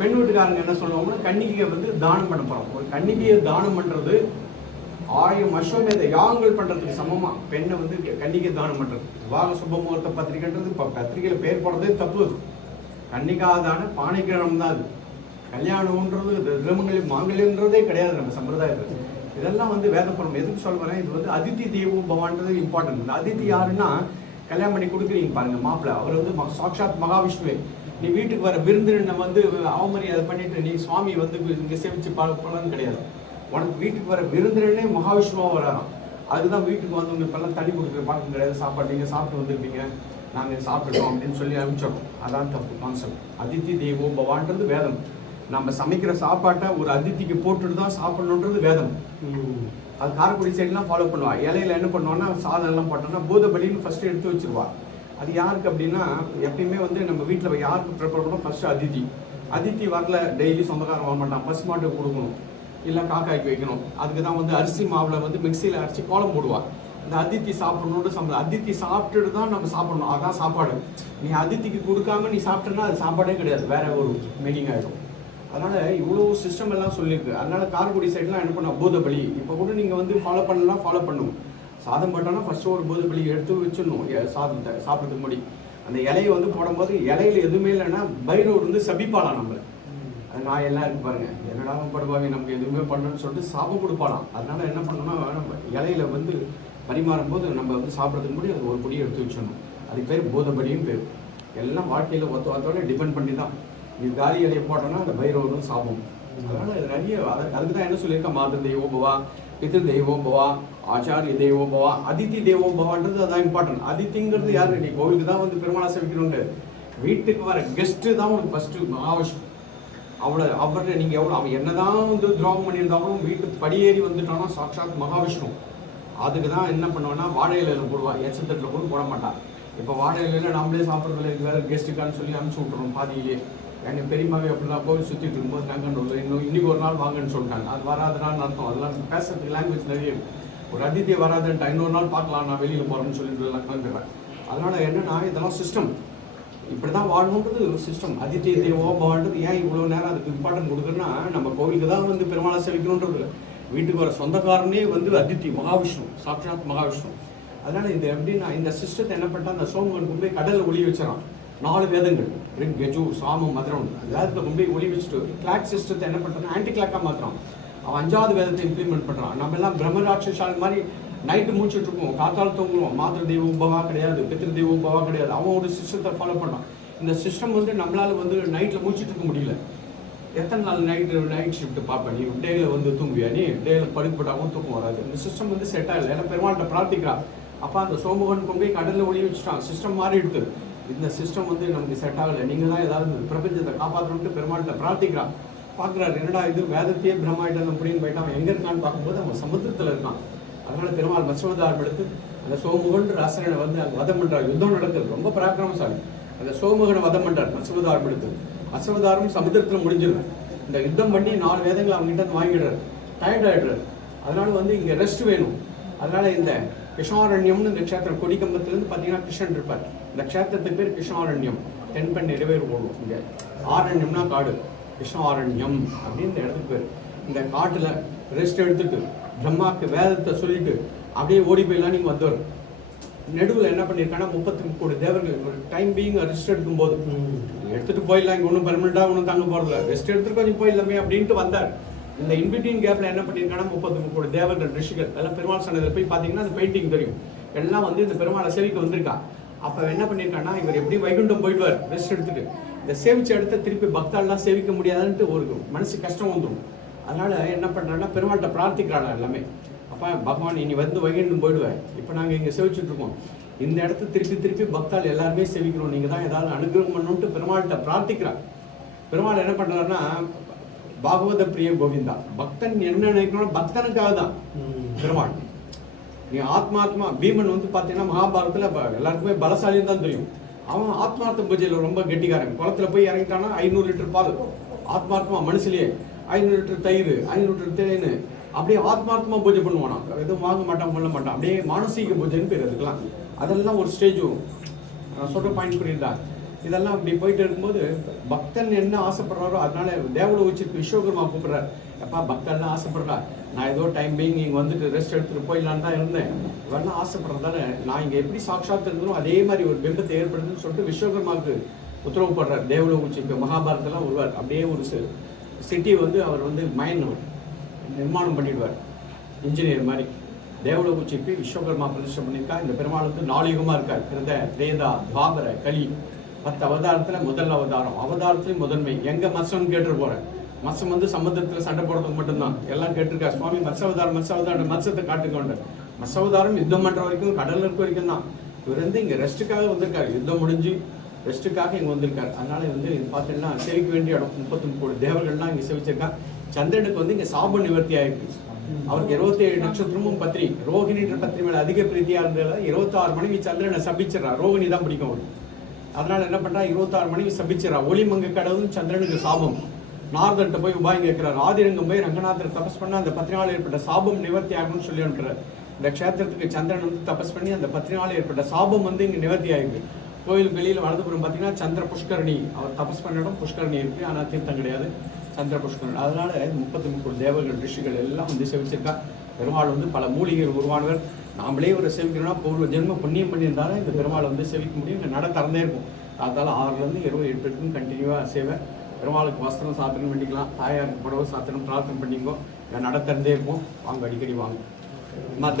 பெண் வீட்டுக்காரங்க என்ன சொல்லுவாங்கன்னா கன்னிகையை வந்து தானம் பண்ண போகிறோம். ஒரு கன்னிகையை தானம் பண்ணுறது 1000 அஸ்வமேத யாகங்கள் பண்ணுறதுக்கு சமமாக பெண்ணை வந்து கன்னிகை தானம் பண்ணுறது. விவாக சுபமுகூர்த்த பத்திரிகைன்றது இப்போ பத்திரிகையில் பேர் போடுறதே தப்பு. அது கன்னிகாதான பாணிகிரகம் தான். அது கல்யாணம்ன்றது திருமங்கலம் மாங்கல்யன்றதே கிடையாது நம்ம சம்பிரதாயத்தில். இதெல்லாம் வந்து வேதப்புறம் எதுக்கு சொல்ல வரேன், இது வந்து அதித்தி தேவோ பவான்றது இம்பார்ட்டன்ட். இந்த அதித்தி யாருன்னா கல்யாணம் பண்ணி கொடுக்குறீங்க பாருங்க மாப்பிள்ளை, அவர் வந்து சாட்சாத் மகாவிஷ்ணுவே. நீ வீட்டுக்கு வர விருந்தினை வந்து அவமரியாதை பண்ணிட்டு நீ சுவாமி வந்து இங்கே சேவிச்சு பலன்னு கிடையாது. உனக்கு வீட்டுக்கு வர விருந்தினே மகாவிஷ்ணுவாக வராராம். அதுதான் வீட்டுக்கு வந்து உங்களுக்கு இப்பெல்லாம் தண்ணி கொடுக்குற பார்க்க கிடையாது. சாப்பாடு நீங்கள் சாப்பிட்டு வந்துருப்பீங்க, நாங்கள் சாப்பிட்டுட்டோம் அப்படின்னு சொல்லி அனுப்பிச்சோம். அதான் தப்பு கான்செப்ட். அதித்தி தேவோ பவான்றது வேதம். நம்ம சமைக்கிற சாப்பாட்டை ஒரு அதித்திக்கு போட்டுட்டு தான் சாப்பிடணுன்றது வேதம். அது காரைக்குடி சைட்லாம் ஃபாலோ பண்ணுவா. இலையில என்ன பண்ணுவான்னா சாதம் எல்லாம் போட்டோம்னா பூதபலின்னு ஃபர்ஸ்ட் எடுத்து வச்சிருவா. அது யாருக்கு அப்படின்னா எப்பயுமே வந்து நம்ம வீட்டில் யாருக்கு ப்ரிப்பேர் பண்ணோம் ஃபர்ஸ்ட் அதித்தி. அதித்தி வரல டெய்லி சொந்தக்காரன் வர மாட்டான், பசு மாட்டுக்கு கொடுக்கணும் இல்லை காக்காய்க்கு வைக்கணும். அதுக்கு தான் வந்து அரிசி மாவில் வந்து மிக்சியில் அரைச்சி கோலம் போடுவா. இந்த அதித்தி சாப்பிடணுன்ட்டு அதித்தி சாப்பிட்டுட்டு தான் நம்ம சாப்பிடணும். அதான் சாப்பாடு. நீ அதித்திக்கு கொடுக்காம நீ சாப்பிட்டேன்னா அது சாப்பாடே கிடையாது, வேற ஒரு மீனிங் ஆகிடும். அதனால் இவ்வளோ சிஸ்டம் எல்லாம் சொல்லியிருக்கு. அதனால் காரைக்குடி சைட்லாம் என்ன பண்ண பூதபலி இப்போ கூட நீங்கள் வந்து ஃபாலோ பண்ணலாம், ஃபாலோ பண்ணும். சாதம் போட்டோன்னா ஃபஸ்ட்டு ஒரு பூதபலி எடுத்து வச்சிடணும். சாதத்தை சாப்பிட்றதுக்கு முடி அந்த இலையை வந்து போடும்போது இலையில எதுவுமே இல்லைன்னா பைரவர் வந்து சபிப்பாலாம் நம்மளை. அது நான் எல்லாருக்கும் பாருங்க என்னடா படுவாங்க நமக்கு எதுவுமே பண்ணணும்னு சொல்லிட்டு சாபம் கொடுப்பாலாம். அதனால என்ன பண்ணணும்னா நம்ம இலையில வந்து பரிமாறும் போது நம்ம வந்து சாப்பிட்றதுக்கு முடி அது ஒரு பொடியை எடுத்து வச்சிடணும். அதுக்கு பேர் பூதபலியும் பேர். எல்லாம் வாழ்க்கையில் ஒத்தோட டிபெண்ட் பண்ணி தான். நீ காலி இலையை போட்டோன்னா அந்த பைரவரும் சாபம். அதனால இது நிறைய அதுக்கு தான் என்ன சொல்லியிருக்கேன், மாதர் தெய்வோபவா, பிதிர் தெய்வோபவா, ஆச்சாரிய தேவோபவா, அதித்தி தேவோபவான்றது அதான் இம்பார்ட்டன்ட். அதித்திங்கிறது யாரு, நீ கோவிலுக்கு தான் வந்து பெருமாளை சேவிக்கணும்னு வீட்டுக்கு வர கெஸ்ட்டு தான் உனக்கு ஃபர்ஸ்ட் மகாவிஷ்ணு. அவரை நீங்கள் எவ்வளோ அவன் என்னதான் வந்து துரோகம் பண்ணியிருந்தாலும் வீட்டுக்கு படியேறி வந்துட்டானா சாட்சாத் மகாவிஷ்ணு. அதுக்கு தான் என்ன பண்ணுவேன்னா வாழை இலையில போடுவான், எச்சத்தட்டில் கூட போட மாட்டான். இப்போ வாழை இலையில நம்மளே சாப்பிட்றதுல வேறு கெஸ்ட்டுக்கான்னு சொல்லி அனுப்பிச்சு விட்டுறோம் பாதியிலே. எங்கள் பெரியமாவே அப்படிலாம் கோவில் சுற்றிட்டு இருக்கும்போது நாங்கள் இன்னைக்கு ஒரு நாள் வாங்கன்னு சொல்லிட்டாங்க. அது வராத நாள் அர்த்தம். அதெல்லாம் பேசுறதுக்கு லாங்குவேஜ் நிறைய ஒரு அதித்தியை வராதுன்ட்டு இன்னொரு நாள் பார்க்கலாம் நான் வெளியில் போகிறேன்னு சொல்லிட்டு எல்லாம் கிளம்பிடுறேன். அதனால் என்னென்னா இதெல்லாம் சிஸ்டம், இப்படி தான் வாழணுன்றது சிஸ்டம். அதித்தி தேவோபவான்றது ஏன் இவ்வளோ நேரம் அதுக்கு இம்பார்ட்டன்ட் கொடுக்குறேன்னா நம்ம கோவிலுக்கு தான் வந்து பெருமாளை சேவிக்கணுன்றது இல்லை. வீட்டுக்கு வர சொந்தக்காரனே வந்து அதித்தி மகாவிஷ்ணு, சாட்சாத் மகாவிஷ்ணு. அதனால் இந்த எப்படின்னா இந்த சிஸ்டத்தை என்ன பண்ணிட்டா அந்த சோமகன் கொண்டு போய் கடலில் ஒளி வச்சிடறான். 4 வேதங்கள் ரிக் யஜூர் சாமம் மதுரம் வேதத்தில் கொண்டு போய் ஒளி வச்சுட்டு கிளாக் சிஸ்டத்தை என்ன பண்ணுறான் ஆன்டி கிளாக்காக மாற்றுறான். அவன் 5வது வேதத்தை இம்ப்ளிமெண்ட் பண்ணுறான். நம்ம எல்லாம் பிரம்மராட்சசால் மாதிரி நைட்டு முடிச்சுட்டு இருக்கோம், காத்தால் தூங்குவோம். மாதர் தெய்வ உபவா கிடையாது, பித்திரு தெய்வ உபவா கிடையாது. அவன் ஒரு சிஸ்டத்தை ஃபாலோ பண்ணுறான். இந்த சிஸ்டம் வந்து நம்மளால் வந்து நைட்டில் முடிச்சுட்டு இருக்க முடியல. எத்தனை நாள் நைட் ஷிஃப்ட் பார்ப்பேன், நீ டேயில் வந்து தூங்குவியா, நீ டேயில் படுக்கப்பட்டாகவும் தூக்கம் வராது. இந்த சிஸ்டம் வந்து செட் ஆகலை. ஏன்னா பெருமாள்கிட்ட பிரார்த்திக்கிறான். அப்போ அந்த சோமகன் கொண்டு போய் கடலில் ஒளி வச்சுட்டான். சிஸ்டம் மாறி எடுத்து இந்த சிஸ்டம் வந்து நமக்கு செட் ஆகலை, நீங்கள் தான் ஏதாவது பிரபஞ்சத்தை காப்பாற்றணும்ட்டு பெருமாள்கிட்ட பிரார்த்திக்கிறான். பார்க்குறாரு என்னடா இது வேதத்தையே பிரம்மாயிட்டம் அப்படின்னு போயிட்டு அவன் எங்கே இருக்கான்னு பார்க்கும்போது அவன் சமுத்திரத்தில் இருக்கான். அதனால் பெருமாள் மத்ஸ்யவதாரம் எடுத்து அந்த சோமுகன்ற அசுரனை வந்து அங்கே வதம் பண்ணுறார். யுத்தம் நடக்குது, ரொம்ப பராக்கிரமசாலி. அந்த சோமுகனை வதம் பண்ணுறார் மத்ஸ்யவதாரம் எடுத்து. மத்ஸ்யவதாரம் சமுத்திரத்தில் முடிஞ்சிடும். இந்த யுத்தம் பண்ணி 4 வேதங்களை அவங்ககிட்ட வாங்கிடுறாரு. டயர்ட் ஆகிடுறாரு. அதனால வந்து இங்கே ரெஸ்ட் வேணும். அதனால இந்த கிருஷ்ணாரண்யம்னு இந்த க்ஷேத்திரம் கொடிக்கம்பத்துலேருந்து பார்த்தீங்கன்னா கிருஷ்ணன் இருப்பார். இந்த க்ஷேத்திரத்துக்கு பேர் கிருஷ்ணாரண்யம். தென்பெண் நிறைவேறு போடுவோம். இங்கே ஆரண்யம்னா காடு, கிருஷ்ணாரண்யம் அப்படின்னு இந்த இடத்துக்கு பேர். இந்த காட்டில் ரெஸ்ட் எடுத்துட்டு பிரம்மாவுக்கு வேதத்தை சொல்லிட்டு அப்படியே ஓடி போயிடலாம். நீங்கள் வந்தவர் நடுவில் என்ன பண்ணியிருக்காங்கன்னா 33 தேவர்கள் ஒரு டைம் பீயிங் ரெஸ்ட் எடுக்கும்போது எடுத்துகிட்டு போயிடலாம். இங்கே ஒன்றும் பெர்மனெண்ட்டாக ஒன்றும் தங்க போகிறதில்ல, ரெஸ்ட் எடுத்துட்டு கொஞ்சம் போயிடலாமே அப்படின்ட்டு வந்தார். இந்த இன்பிட்வீன் கேப்பில் என்ன பண்ணியிருக்காங்கன்னா 33 தேவர்கள் ரிஷிகள் எல்லாம் பெருமாள் சன்னதியில் போய் பார்த்தீங்கன்னா அந்த பெயிண்டிங் தெரியும். எல்லாம் வந்து இந்த பெருமாளை சேவிக்க வந்திருக்கா. அப்போ என்ன பண்ணியிருக்காங்கன்னா இவர் எப்படி வைகுண்டம் போயிடுவார் ரெஸ்ட் எடுத்துட்டு. இந்த சேவிச்ச இடத்த திருப்பி பக்தாலாம் சேவிக்க முடியாதுன்ட்டு ஒரு மனசு கஷ்டம் வந்துடும். அதனால என்ன பண்ணுறாங்கன்னா பெருமாள்கிட்ட பிரார்த்திக்கிறாள் எல்லாமே. அப்போ பகவான் இனி வந்து வைகுண்டம் போயிடுவார், இப்போ நாங்கள் இங்கே சேவிச்சுட்டு இருக்கோம், இந்த இடத்த திருப்பி பக்தால் எல்லாருமே சேவிக்கணும், நீங்கள் தான் ஏதாவது அனுகிரகம் பண்ணணுன்ட்டு பெருமாள்கிட்ட பிரார்த்திக்கிறார். பெருமாள் என்ன பண்ணுறாருன்னா பாகவத பிரிய கோவிந்தா, பக்தன் என்ன நினைக்கணும் பக்தனுக்காக தான் பெருமாள். நீ ஆத்மாத்மா பீமன் வந்து பார்த்தீங்கன்னா மகாபாரதத்தில் எல்லாருக்குமே பலசாலின்னு தான் தெரியும். அவன் ஆத்மார்த்த பூஜையில் ரொம்ப கெட்டிக்காரன். குளத்துல போய் இறங்கிட்டானா 500 லிட்டர் பால் ஆத்மார்த்தமா மனுஷிலேயே, 500 லிட்டர் தயிர், 500 லிட்டர் தேன், அப்படியே ஆத்மார்த்தமா பூஜை பண்ணுவானா. எதுவும் வாங்க மாட்டான், பண்ண மாட்டான். அப்படியே மானசீக பூஜைன்னு பேர் அதுக்கெல்லாம். அதெல்லாம் ஒரு ஸ்டேஜ் வரும். நான் சொல்கிற பாயிண்ட் புரியுதா? இதெல்லாம் அப்படி போயிட்டு இருக்கும்போது பக்தன் என்ன ஆசைப்படுறாரோ அதனால தேவலோக சீஃப் விஸ்வகர்மா கூப்பிடுறாரு. எப்பா பக்தன்லாம் ஆசைப்படுறா, நான் ஏதோ டைம் பீங் இங்கே வந்துட்டு ரெஸ்ட் எடுத்துகிட்டு போயிடலான்னு தான் இருந்தேன், இவெல்லாம் ஆசைப்படுறதால நான் இங்கே எப்படி சாட்சாத் இருந்தோம் அதே மாதிரி ஒரு பிம்பத்தை ஏற்படுதுன்னு சொல்லிட்டு விஸ்வகர்மாவுக்கு உத்தரவு போடுறார். தேவலோக சீஃப் மகாபாரதெல்லாம் வருவார். அப்படியே ஒரு சிட்டி வந்து அவர் வந்து நிர்மாணம் பண்ணிடுவார், இன்ஜினியர் மாதிரி. தேவலோக சீஃப் விஸ்வகர்மா பிரதிஷ்டை பண்ணியிருக்கா. இந்த பெருமாள் வந்து 4 யுகமாக இருக்கார். கிருத, திரேதா, துவாபர, கலி. 10 அவதாரத்தில் முதல் அவதாரம், அவதாரத்துலேயும் முதன்மை. எங்கே மத்சம்னு கேட்டுட்டு போகிறேன். மத்சம் வந்து சமுத்திரத்தில் சண்டை போடுறதுக்கு மட்டும்தான் எல்லாம் கேட்டிருக்கா. சுவாமி மத்ஸ்யாவதாரம் மத்சத்தை காட்டுக்கொண்டு மத்ஸ்யாவதாரம் யுத்தம் பண்ணுற வரைக்கும் கடலில் இருக்க வரைக்கும் தான். இவர் வந்து இங்கே ரெஸ்ட்டுக்காக வந்திருக்காரு. யுத்தம் முடிஞ்சு ரெஸ்ட்டுக்காக இங்கே வந்திருக்காரு. அதனால வந்து பார்த்தீங்கன்னா சேவிக்க வேண்டிய இடம் 33 கோடி தேவர்கள்லாம் இங்கே சேவிச்சிருக்கா. சந்திரனுக்கு வந்து இங்கே சாப நிவர்த்தி ஆயிருக்கு. அவருக்கு 27 நட்சத்திரமும் பத்திரி, ரோகிணின்ற பத்திரி மேலே அதிக பிரீத்தியாக இருந்ததால் 26 மணிக்கு சந்திரனை சபிச்சிடறா. ரோகிணி தான் பிடிக்கும் அவருக்கு. அதனால என்ன பண்ணுறா, 26 மணிக்கு சபிச்சிடறா. ஒளிமங்க கடவுள் சந்திரனுக்கு சாபம். நாரதர்கிட்ட போய் உபாயம் கேட்கிறார். ஆதிரங்கம் போய் ரங்கநாதர் தபஸ் பண்ண அந்த 10 நாள் ஏற்பட்ட சாபம் நிவர்த்தி ஆகும்னு சொல்லி அனுப்புறாரு. இந்த க்ஷேத்திரத்துக்கு சந்திரன் வந்து தபஸ் பண்ணி அந்த 10 நாள் ஏற்பட்ட சாபம் வந்து இங்கே நிவர்த்தி ஆயிருக்கு. கோயில் வெளியில் வலதுபுறம் பார்த்தீங்கன்னா சந்திர புஷ்கரணி, அவர் தபஸ் பண்ண இடம் புஷ்கரணி இருக்குது, ஆனால் தீர்த்தம் கிடையாது, சந்திர புஷ்கரணி. அதனால 33 கோடி தேவர்கள் ரிஷிகள் எல்லாம் வந்து செவிச்சிருக்கா. பெருமாள் வந்து பல மூலிகைகள் உருவானவர். நாமளே ஒரு செவிக்கிறோம்னா பூர்வ ஜென்ம புண்ணியம் பண்ணியிருந்தாலும் இந்த பெருமாள் வந்து செவிக்க முடியும். இங்கே நட திறந்தே இருக்கும். அதனால 6லேருந்து 28 வரைக்கும் கண்டினியூவாக சேவை. பெருமாளுக்கு வஸ்திரம் சாத்தணும் வேண்டிக்கலாம், தாயாருக்கு புடவை சாத்தணும் பிரார்த்தனை பண்ணிக்கோ. நட திறந்தே இருக்கும். வாங்க, அடிக்கடி வாங்க.